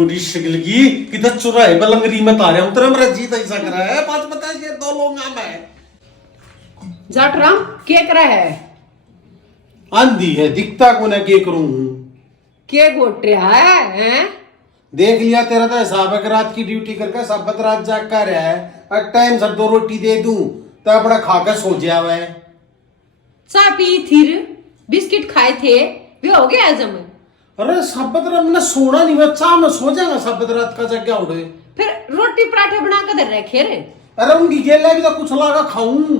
बुढ़ी शिकल की किधर चुराए बलंगरी में तारे हम तेरा मेरा जीत ऐसा करा है पांच बता ये दो लोग मैं जाटराम क्या करा है आंधी है दिखता को ना के करूं क्या गोट रहा है हैं? देख लिया तेरा तो हिसाब है कि रात की ड्यूटी करके सब रात जाग कर रहा है और टाइम से दो रोटी दे दूं तो अपना खाकर सो जावे है चाय पी थी बिस्किट खाए थे वे हो गया जमन अरे सबत रात में सोना नहीं मैं चाह में सो जाएगा सबत रात का जग क्या उड़े फिर रोटी पराठे बना कर दे रखे रे अरे उनकी गेल भी तो कुछ लगा खाऊं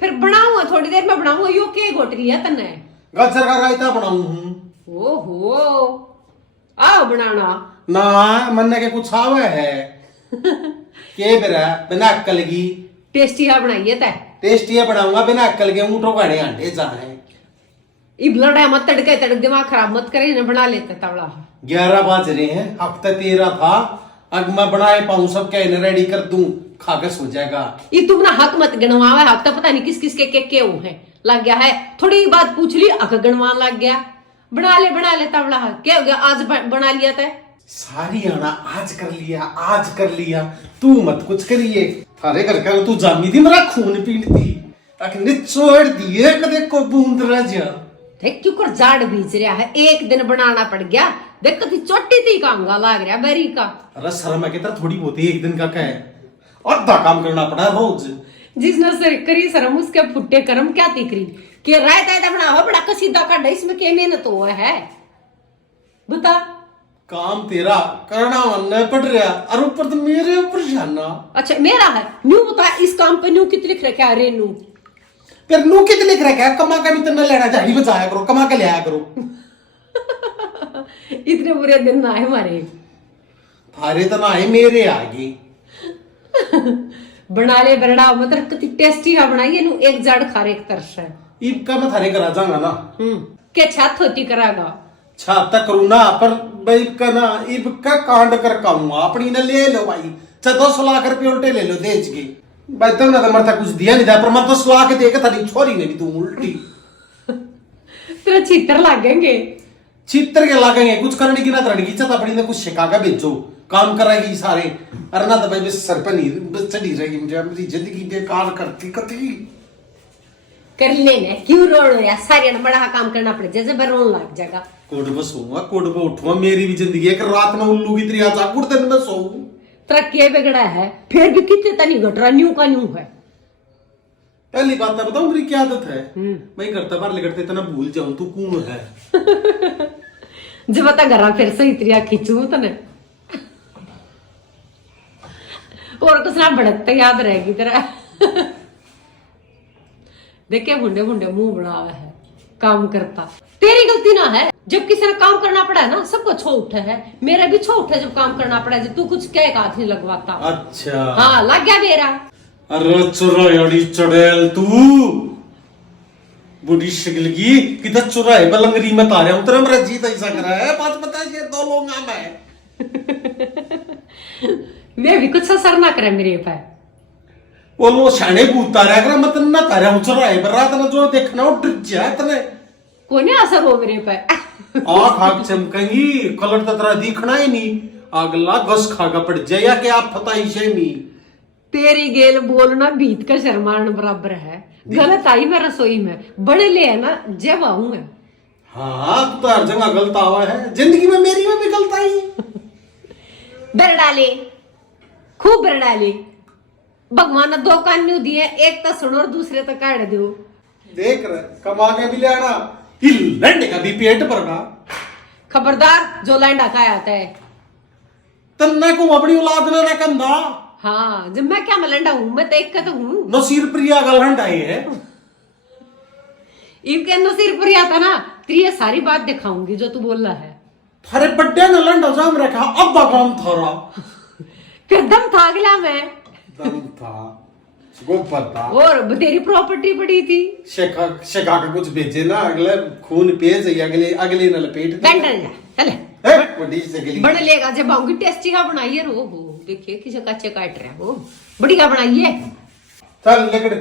फिर बनाऊंगा थोड़ी देर में बनाऊंगा यो के गोट लिया तने गाजर का रायता बनाऊं ओहो आओ बनाना ना मन के कुछ आवे है के बेरा बिना अक्कल की टेस्टी है बनाइए तय टेस्टी बनाऊंगा बिना अक्कल के ऊँटों गाड़े आंटे जाए इब लड़ा मत तड़के तड़क दिमाग खराब मत करे ना बना लेते तवड़ा 11 बज रहे हैं हफ्ता 13 था अब मैं बनाए पाऊं सब क्या रेडी कर दूं खाकर सो जाएगा ये तुम ना हक मत गणवावे हक तो पता नहीं किस किस के है लग गया है थोड़ी बात पूछ ली हक गणवान लग गया बना ले तवड़ा क्या हो गया आज बना लिया था सारी आना आज कर लिया तू मत कुछ करिए थारे घर का तू जामी थी मेरा खून पीट दी ताकि निचोड़ दिए कदे को बूंद रह जा देख क्यों कर जाड़ बीच रहा है एक दिन बनाना पड़ गया देख कभी चोटी थी कामगा लाग रहा बेरी का अरे शर्म है कितना थोड़ी बहुत एक दिन का है आधा काम करना पड़ा रोज जिसने सर करी शर्म उसके फुट्टे कर्म क्या तिकरी के रायता बनाओ बड़ा कसीदा का इसमें क्या मेहनत हुआ है बता काम तेरा करना मन पड़ रहा और ऊपर तो मेरे ऊपर जाना अच्छा मेरा है न्यू बता इस काम पे न्यू कितने लिख रखा है रेनू फिर नू कितने लिख रखा है कमा का भी तो न लेना झाड़ी बचाया करो कमा के लिया करो इतने बुरे दिन ना है हमारे थारे तो ना है मेरे आगे बना ले बरड़ा मतलब कितनी टेस्टी है बनाइए नु एक जड़ खारे एक तरस है ईब का मैं थारे करा जाऊंगा ना क्या छात होती करागा छाता करूँ ना पर भाई का ना ईब का कांड कर काऊंगा अपनी ने ले लो भाई 200 लाख रुपये उल्टे ले लो देच के भाई तुम ना तो मरता कुछ दिया नहीं था पर मैं 10 लाख दे के थारी छोरी ने भी तू उल्टी तेरा चित्र लागेंगे चित्र के लागेंगे कुछ करने की ना तड़की चत अपनी ने कुछ सिखा के भेजो काम कराएगी सारे अरे ना तो भाई बस सर पे नहीं बस चढ़ी रहेगी मुझे मेरी जिंदगी बेकार करती कती कर लेने क्यों रो रहा सारे बड़ा काम करना पड़े जैसे बरोन लग जाएगा कोड पे सोऊंगा कोड पे उठूंगा मेरी भी जिंदगी एक रात में उल्लू की तरह जागुड़ दिन में सोऊं तरक्की बिगड़ा है फिर भी कितने तनी घट रहा न्यू का न्यू है पहली बात तो बताऊं मेरी क्या आदत है मैं करता बार लगते इतना भूल जाऊं तू कौन है जब बता घर फिर से इतरिया खींचू तने और कुछ ना बढ़ते याद रहेगी तेरा देखे भुंडे भुंडे मुंह बनावा है काम करता तेरी गलती ना है जब किसी ने काम करना पड़ा है ना सबको छो उठे है मेरा भी छो उठे जब काम करना पड़ा है जब तू कुछ कह हाथ नहीं लगवाता अच्छा हाँ लग गया मेरा अरे चुराई चुड़ैल तू बुढ़ी शिकल की किधर चुराए बलंगरी में तारे हम तेरा मेरा जीत ऐसा करा है पांच बता ये दो लोग मैं भी कुछ असर ना करे मेरे पे वो लो शाने भूत तारा कर मत ना तारे हम चुराए पर रात ना जो देखना वो डर जाए तने कोने असर हो मेरे पे आँख आँख चमकेंगी कलर तो तेरा दिखना ही नहीं अगला घस खागा पड़ जाए या कि आप फताई शेमी तेरी गेल बोलना बीत का शर्माण बराबर है गलत आई मैं रसोई में बड़े ले है ना जब आऊंगा हाँ तू तो हर जगह गलत आवा है जिंदगी में मेरी में भी गलत आई बर डाले खूब बर डाले भगवान ने 2 कान न्यू दिए एक तो सुनो और दूसरे तो काट दो देख रहे कमा के भी ले आना लंडे का भी पेट भरना खबरदार जो लैंडा का आता है तन्ने को अपनी औलाद ने ना कंधा हाँ जब मैं क्या मलंडा हूँ मैं तो एक का तो हूँ नसीर प्रिया का लंडाई है इनके नसीर पर आता ना तेरी ये सारी बात दिखाऊंगी जो तू बोल रहा है थारे बड्डे ने लंडा जाम रखा अब काम थारा फिर दम था अगला मैं दम था गोबर था और तेरी प्रॉपर्टी पड़ी थी शेखा शेखा का कुछ भेजे ना अगले खून पेज अगले अगले न लपेट डंडल जा चले बड़ी से गली बड़ लेगा जब आऊंगी टेस्टी का बनाइए रो हो देखिए किसे कच्चे काट रहा है वो बढ़िया बनाइए चल लेकर